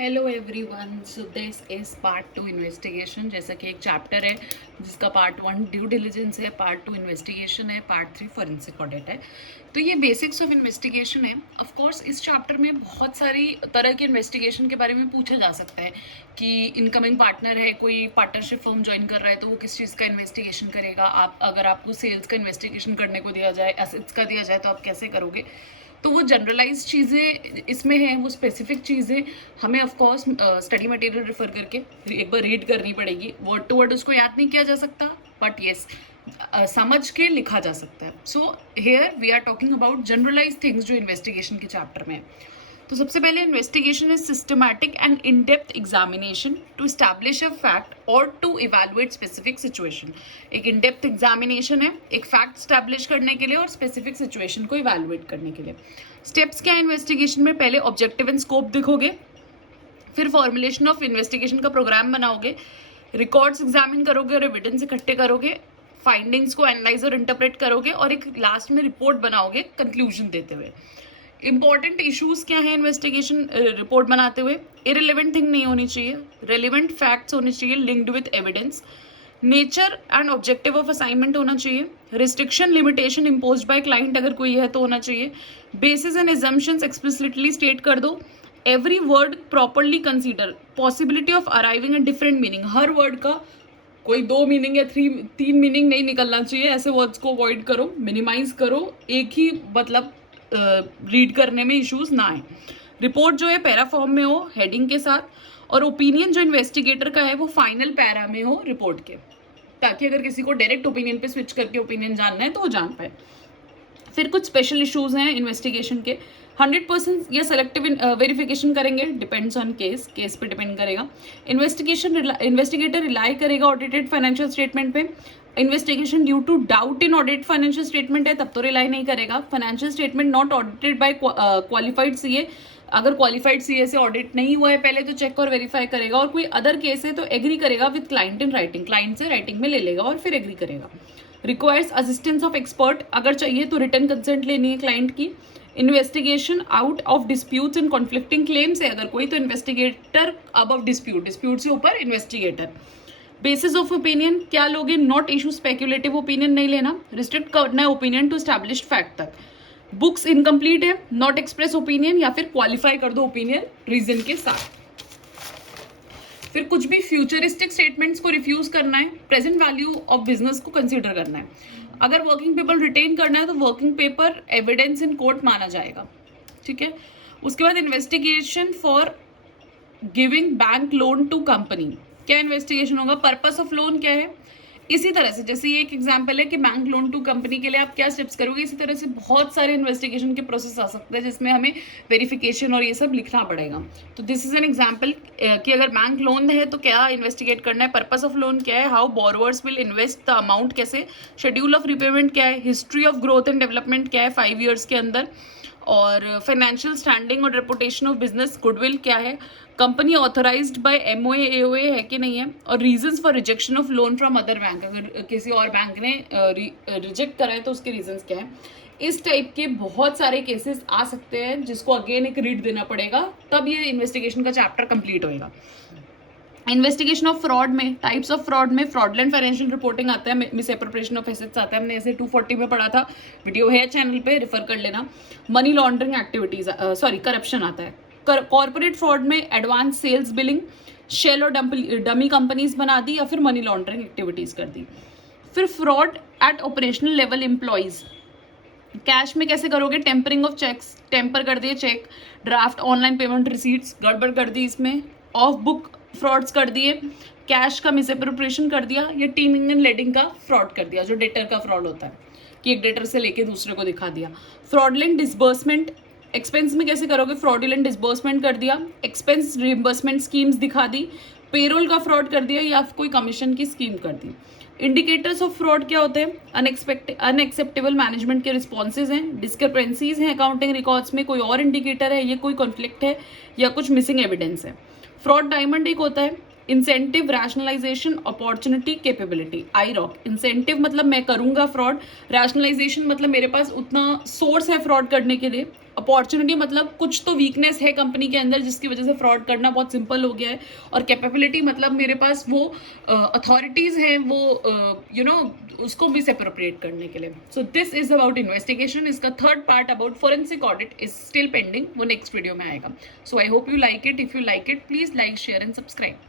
Hello everyone, so this is part 2 investigation. जैसा कि एक चैप्टर है जिसका पार्ट 1 ड्यू डिलिजेंस है, पार्ट 2 इन्वेस्टिगेशन है, पार्ट 3 फॉरेंसिक ऑडिट है। तो ये बेसिक्स ऑफ इन्वेस्टिगेशन है। ऑफ कोर्स इस चैप्टर में बहुत सारी तरह के इन्वेस्टिगेशन के बारे में पूछा जा सकता है कि इनकमिंग पार्टनर है, कोई पार्टनरशिप फर्म ज्वाइन कर रहा है तो वो किस चीज़ का इन्वेस्टिगेशन करेगा। आप अगर आपको सेल्स का इन्वेस्टिगेशन करने को दिया जाए, एसेट्स का दिया जाए, तो आप कैसे करोगे। तो वो जनरलाइज चीज़ें इसमें हैं, वो स्पेसिफिक चीज़ें हमें of course study material refer करके एक बार रीड करनी पड़ेगी। वर्ड टू वर्ड उसको याद नहीं किया जा सकता, बट येस समझ के लिखा जा सकता है। So here we are talking about generalize things जो इन्वेस्टिगेशन के चैप्टर में है। तो सबसे पहले investigation is systematic and in depth examination to establish a fact और टू इवैल्यूएट स्पेसिफिक सिचुएशन। एक इन डेप्थ एग्जामिनेशन है एक फैक्ट स्टैब्लिश करने के लिए और स्पेसिफिक सिचुएशन को इवैल्यूएट करने के लिए। स्टेप्स क्या है इन्वेस्टिगेशन में? पहले ऑब्जेक्टिव एंड स्कोप दिखोगे, फिर फॉर्मुलेशन ऑफ इन्वेस्टिगेशन का प्रोग्राम बनाओगे, रिकॉर्ड्स एग्जामिन करोगे और एविडेंस इकट्ठे करोगे, फाइंडिंग्स को एनालाइज और इंटरप्रेट करोगे और एक लास्ट में रिपोर्ट बनाओगे कंक्लूजन देते हुए। इंपॉर्टेंट इश्यूज क्या है इन्वेस्टिगेशन रिपोर्ट बनाते हुए? इररिलेवेंट थिंग नहीं होनी चाहिए, रेलिवेंट फैक्ट्स होने चाहिए linked with evidence, nature and objective of assignment होना चाहिए, restriction limitation imposed by client अगर कोई है तो होना चाहिए, basis and assumptions explicitly state कर दो, every word properly consider, possibility of arriving at different meaning, her word का कोई 2 मीनिंग या 3 मीनिंग नहीं निकलना चाहिए, ऐसे वर्ड्स को अवॉइड करो, मिनिमाइज करो, एक ही मतलब रीड करने में इश्यूज ना आए। रिपोर्ट जो है पैरा फॉर्म में हो हेडिंग के साथ, और ओपिनियन जो इन्वेस्टिगेटर का है वो फाइनल पैरा में हो रिपोर्ट के, ताकि अगर किसी को डायरेक्ट ओपिनियन पे स्विच करके ओपिनियन जानना है तो वो जान पाए। फिर कुछ स्पेशल इश्यूज हैं इन्वेस्टिगेशन के। 100% या सेलेक्टिव वेरिफिकेशन करेंगे, डिपेंड्स ऑन केस पे डिपेंड करेगा। इन्वेस्टिगेटर रिलाई करेगा ऑडिटेड फाइनेंशियल स्टेटमेंट पे। Investigation due to doubt in audit financial statement है तब तो रिलाई नहीं करेगा। Financial statement not audited by qualified CA, अगर क्वालिफाइड सीए से ऑडिट नहीं हुआ है पहले तो चेक और वेरीफाई करेगा, और कोई अदर केस है तो एग्री करेगा with client in writing, client से राइटिंग में ले लेगा और फिर एग्री करेगा। रिक्वायर्स असिस्टेंस ऑफ एक्सपर्ट, अगर चाहिए तो रिटर्न कंसेंट लेनी है क्लाइंट की। Investigation out of disputes and conflicting claims है अगर कोई तो इन्वेस्टिगेटर अब डिस्प्यूट से ऊपर इन्वेस्टिगेटर। बेसिस ऑफ ओपिनियन क्या लोगे? नॉट इशू स्पेक्यूलेटिव ओपिनियन नहीं लेना, रिस्ट्रिक्ट करना है ओपिनियन टू स्टैब्लिश्ड फैक्ट तक। बुक्स इनकम्प्लीट है, नॉट एक्सप्रेस ओपिनियन, या फिर क्वालिफाई कर दो ओपिनियन रीजन के साथ। फिर कुछ भी फ्यूचरिस्टिक स्टेटमेंट्स को रिफ्यूज करना है, प्रेजेंट वैल्यू ऑफ बिजनेस को कंसीडर करना है। अगर वर्किंग पेपर रिटेन करना है तो working paper evidence in court माना जाएगा, ठीक है। उसके बाद investigation for giving bank loan to company, क्या इन्वेस्टिगेशन होगा? पर्पस ऑफ लोन क्या है। इसी तरह से जैसे ये एक एग्जांपल है कि बैंक लोन टू कंपनी के लिए आप क्या स्टेप्स करोगे, इसी तरह से बहुत सारे इन्वेस्टिगेशन के प्रोसेस आ सकते हैं जिसमें हमें वेरिफिकेशन और ये सब लिखना पड़ेगा। तो दिस इज एन एग्जांपल कि अगर बैंक लोन है तो क्या इन्वेस्टिगेट करना है, पर्पस ऑफ लोन क्या है, how borrowers will invest the amount कैसे, शेड्यूल ऑफ रिपेमेंट क्या है, history of growth and development क्या है 5 ईयर्स के अंदर, और फाइनेंशियल स्टैंडिंग और रेपुटेशन ऑफ बिजनेस गुडविल क्या है, company authorised bye MOA AOA है कि नहीं है, और reasons for rejection of loan from other bank, अगर किसी और बैंक ने रिजेक्ट करा है तो उसके रीजंस क्या है। इस टाइप के बहुत सारे केसेस आ सकते हैं जिसको अगेन एक रीड देना पड़ेगा, तब ये इन्वेस्टिगेशन का चैप्टर कंप्लीट होएगा। इन्वेस्टिगेशन ऑफ फ्रॉड में, टाइप्स ऑफ फ्रॉड में फ्रॉडलेंट फाइनेंशियल रिपोर्टिंग आता है, मिस एप्रोप्रिएशन ऑफ एसेट्स आता है, हमने ऐसे 240 में पढ़ा था, वीडियो है चैनल पे, रेफर कर लेना। मनी लॉन्ड्रिंग एक्टिविटीज, करप्शन आता है। कॉर्पोरेट फ्रॉड में एडवांस सेल्स बिलिंग, शेल और डमी कंपनीज बना दी या फिर मनी लॉन्ड्रिंग एक्टिविटीज कर दी। फिर fraud at operational level employees, cash में कैसे करोगे? टेम्परिंग ऑफ चेक्स, टेम्पर कर दिए cheque, draft online payment receipts गड़बड़ कर दी, इसमें ऑफ बुक फ्रॉड्स कर दिए, कैश का मिसअप्रोप्रिएशन कर दिया, या टीमिंग एंड लेडिंग का फ्रॉड कर दिया, जो डेटर का फ्रॉड होता है कि एक डेटर से लेके दूसरे को दिखा दिया। फ्रॉडलेंट डिसबर्समेंट, एक्सपेंस में कैसे करोगे? फ्रॉडुलेंट डिसबर्समेंट कर दिया, एक्सपेंस रिइंबर्समेंट स्कीम्स दिखा दी, पेरोल का फ्रॉड कर दिया, या कोई कमीशन की स्कीम कर दी। इंडिकेटर्स ऑफ फ्रॉड क्या होते हैं? अनएक्सेप्टेबल मैनेजमेंट के रिस्पॉन्सेज हैं, डिस्क्रिपेंसीज हैं अकाउंटिंग रिकॉर्ड्स में, कोई और इंडिकेटर है, ये कोई कॉन्फ्लिक्ट है, या कुछ मिसिंग एविडेंस है। फ्रॉड डायमंड एक होता है, incentive, rationalisation, opportunity, capability, IROC। Incentive मतलब मैं करूंगा फ्रॉड, रैशनलाइजेशन मतलब मेरे पास उतना सोर्स है फ्रॉड करने के लिए, अपॉर्चुनिटी मतलब कुछ तो वीकनेस है कंपनी के अंदर जिसकी वजह से फ्रॉड करना बहुत सिंपल हो गया है, और कैपेबिलिटी मतलब मेरे पास वो अथॉरिटीज हैं वो उसको मिस अप्रोप्रिएट करने के लिए। So this is about investigation. इसका third part about forensic audit is still pending, वो नेक्स्ट वीडियो में आएगा। So I hope you like it. If you like it, please like, share and subscribe.